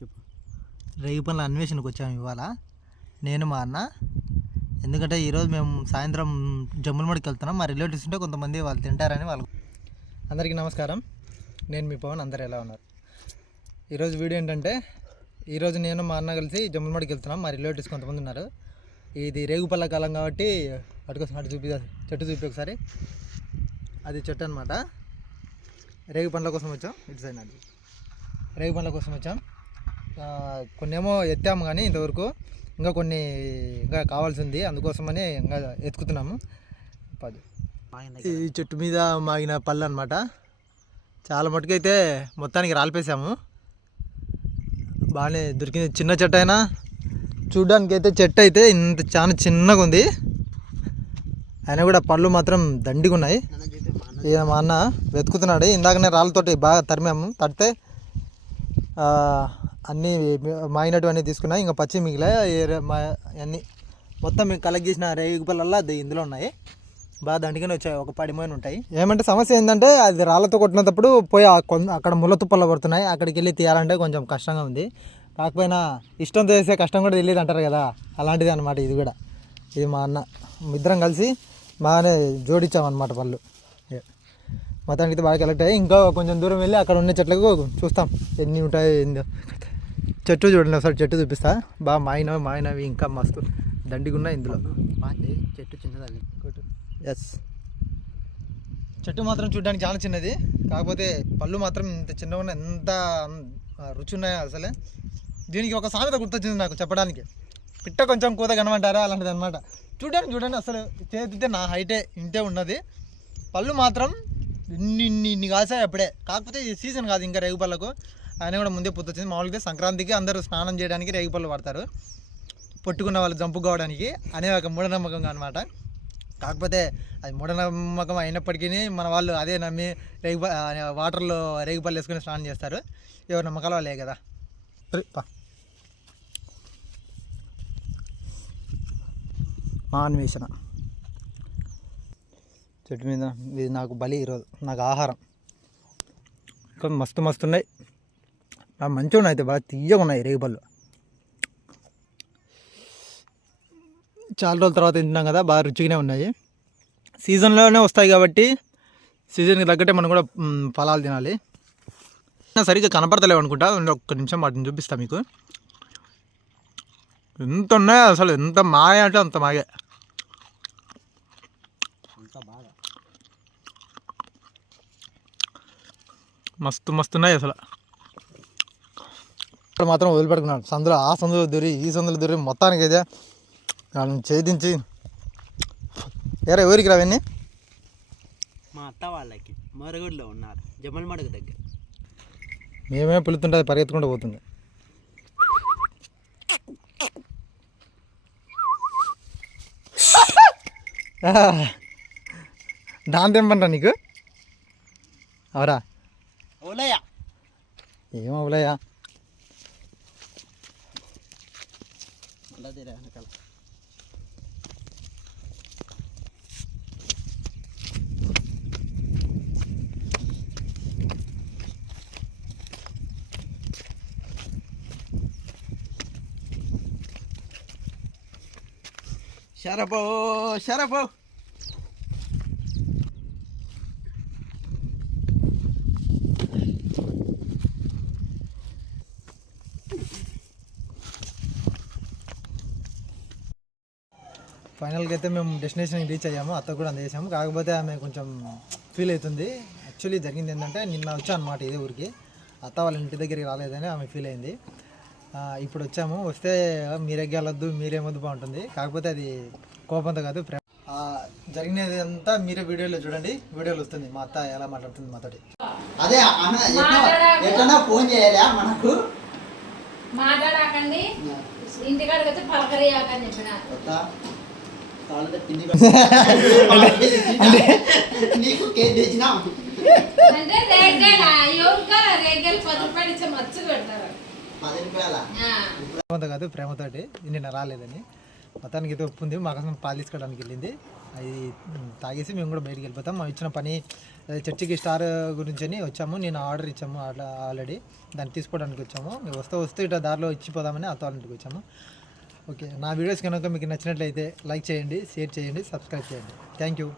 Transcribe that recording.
చెప్పు. రేగి పనుల అన్వేషణకు వచ్చాము ఇవాళ నేను మా అన్న. ఎందుకంటే ఈరోజు మేము సాయంత్రం జమ్ములమడికి వెళ్తున్నాం. మా రిలేటివ్స్ ఉంటే కొంతమంది వాళ్ళు తింటారని వాళ్ళకు. అందరికీ నమస్కారం, నేను మీ పవన్. అందరు ఎలా ఉన్నారు? ఈరోజు వీడియో ఏంటంటే, ఈరోజు నేను మా అన్న కలిసి జమ్ములమడికి వెళ్తున్నాం. మా రిలేటివ్స్ కొంతమంది ఉన్నారు. ఇది రేగుపళ్ళ కాలం కాబట్టి అటు చెట్టు చూపి ఒకసారి. అది చెట్టు అనమాట. రేగు పండ్ల కోసం వచ్చాం. ఇటు సైడ్ అది రేగు పండ్ల కోసం వచ్చాం. కొన్ని ఏమో ఎత్తాము కానీ ఇంతవరకు ఇంకా కొన్ని ఇంకా కావాల్సింది, అందుకోసమని ఇంకా ఎత్తుకుతున్నాము. ఈ చెట్టు మీద మాగిన పళ్ళు అనమాట. చాలా మటుకైతే మొత్తానికి రాలిపేసాము. బాగానే దొరికింది. చిన్న చెట్టు అయినా చూడ్డానికి అయితే చెట్టు అయితే ఇంత చాలా చిన్నగా ఉంది. అయినా కూడా పళ్ళు మాత్రం దండిగా ఉన్నాయి. ఇక మా అన్న వెతుకుతున్నాడు. ఇందాకనే రాళ్ళతోటి బాగా తరిమాము. తడితే అన్నీ మాగినటువన్నీ తీసుకున్నాయి. ఇంకా పచ్చి మిగిలే అన్నీ మొత్తం మీకు కలెక్ట్ చేసిన రేగు పళ్ళల్లో ఇందులో ఉన్నాయి. బాగా దండిగానే వచ్చాయి, ఒక 10 మోయిన ఉంటాయి. ఏమంటే సమస్య ఏంటంటే, అది రాళ్ళతో కొట్టినప్పుడు పోయి అక్కడ ముళ్ళ తుప్పల్లో పడుతున్నాయి. అక్కడికి వెళ్ళి తీయాలంటే కొంచెం కష్టంగా ఉంది. కాకపోయినా ఇష్టంతో చేసే కష్టం కూడా తెలియదు అంటారు కదా, అలాంటిది అనమాట ఇది కూడా. ఇది మా అన్న ఇద్దరం కలిసి బాగానే జోడించామన్నమాట పళ్ళు. మొత్తానికి అయితే బాగా కలెక్ట్ అయ్యాయి. ఇంకా కొంచెం దూరం వెళ్ళి అక్కడ ఉన్న చెట్లకు చూస్తాం ఎన్ని ఉంటాయి ఏందో. చెట్టు చూడండి ఒకసారి, చెట్టు చూపిస్తా. బాగా మాయినవి ఇంకా మస్తు దండిగా ఉన్నాయి ఇందులో. చెట్టు చిన్నది. ఎస్, చెట్టు మాత్రం చూడడానికి చాలా చిన్నది, కాకపోతే పళ్ళు మాత్రం ఇంత చిన్నగా ఉన్నాయి. ఎంత రుచి ఉన్నాయో అసలే. దీనికి ఒక సామెత గుర్తొచ్చింది నాకు చెప్పడానికి. పిట్ట కొంచెం కూత కనమంటారా, అలాంటిది అనమాట. చూడండి అసలు చేతితే నా హైటే ఇంతే ఉన్నది. పళ్ళు మాత్రం ఇన్ని కాసాయి అప్పుడే. కాకపోతే ఈ సీజన్ కాదు ఇంకా రేగుపళ్ళకు. ఆయన కూడా ముందే పుత్తొచ్చింది. మామూలుగా సంక్రాంతికి అందరూ స్నానం చేయడానికి రేగుపళ్ళు వాడతారు, పట్టుకున్న వాళ్ళు జంపు కావడానికి అనే ఒక మూఢనమ్మకంగా అనమాట. కాకపోతే అది మూఢనమ్మకం అయినప్పటికీ మన వాళ్ళు అదే నమ్మి వాటర్లో రేగుపళ్ళు వేసుకుని స్నానం చేస్తారు. ఎవరి నమ్మకాలు వాళ్ళే కదా. మా అన్వేషణ చెట్టు మీద ఇది నాకు బలి, ఈరోజు నాకు ఆహారం. ఇంకా మస్తు ఉన్నాయి, మంచిగా ఉన్నాయి. అయితే బాగా తీయగా ఉన్నాయి రేగుపళ్ళు. చాలా రోజుల తర్వాత తింటున్నాం కదా, బాగా రుచిగానే ఉన్నాయి. సీజన్లోనే వస్తాయి కాబట్టి సీజన్కి తగ్గట్టే మనం కూడా ఫలాలు తినాలి. సరిగ్గా కనపడతలేవు అనుకుంటా. ఒక్క నిమిషం వాటిని చూపిస్తా మీకు. ఎంత ఉన్నాయో అసలు, ఎంత మాయ అంటే అంత మాగే. మస్తు ఉన్నాయి అసలు. ఇక్కడ మాత్రం వదిలిపెట్టుకున్నాడు. ఆ సందులో దొరి ఈ సందులో దొరి మొత్తానికి అయితే వాళ్ళని ఛేదించి. ఎవరికి రావన్నీ? మా అత్త వాళ్ళకి మరగుడిలో ఉన్నారు, జమ్మలమడుగు దగ్గర. మేమే పిలుతుంటే అది పరిగెత్తుకుంటూ పోతుంది. దాంతో ఏమంటా నీకు? అవరా ఓలయ్యా, ఏమో ఓలయ్యా. షరఫో ఫైనల్గా అయితే మేము డెస్టినేషన్కి రీచ్ అయ్యాము. అత్త కూడా అందజేసాము. కాకపోతే ఆమె కొంచెం ఫీల్ అవుతుంది. యాక్చువల్లీ జరిగింది ఏంటంటే, నిన్న వచ్చా అనమాట ఇదే ఊరికి. అత్త వాళ్ళ ఇంటి దగ్గరికి రాలేదని ఆమె ఫీల్ అయింది. ఇప్పుడు వచ్చాము. వస్తే మీరెగ్గలొద్దు మీరేమొద్దు బాగుంటుంది. కాకపోతే అది కోపంతో కాదు, ప్రేమ. జరిగినది అంతా మీరే వీడియోలో చూడండి. వీడియోలో వస్తుంది మా అత్త ఎలా మాట్లాడుతుంది మాతోటి. అదే ఎట్లా ఫోన్ చేయాలా మనకు, మాట్లాడకండి, ఇంటికాడికి వచ్చి పలకరేయకని చెప్పిన. నీకు కేక్ తెచ్చినా అంటే రేగల ఎవరికైనా రేగలు 10 రూపాయలు ఇచ్చే మచ్చు పెడతారు. 10 రూపాయల కోపంతో కాదు, ప్రేమతోటి. నిన్న రాలేదని మొత్తానికి అయితే ఒప్పుంది. మా కోసం పాలు తీసుకోవడానికి వెళ్ళింది. అది తాగేసి మేము కూడా బయటికి వెళ్ళిపోతాం. మేము ఇచ్చిన పని చర్చికి స్టార్ గురించి అని వచ్చాము. నేను ఆర్డర్ ఇచ్చాము ఆల్రెడీ, దాన్ని తీసుకోవడానికి వచ్చాము. వస్తూ ఇట్లా దారిలో ఇచ్చిపోదామని అత్త వాళ్ళ ఇంటికి వచ్చాము. ఓకే, నా వీడియోస్ కనుక మీకు నచ్చినట్లయితే లైక్ చేయండి, షేర్ చేయండి, సబ్స్క్రైబ్ చేయండి. Thank you.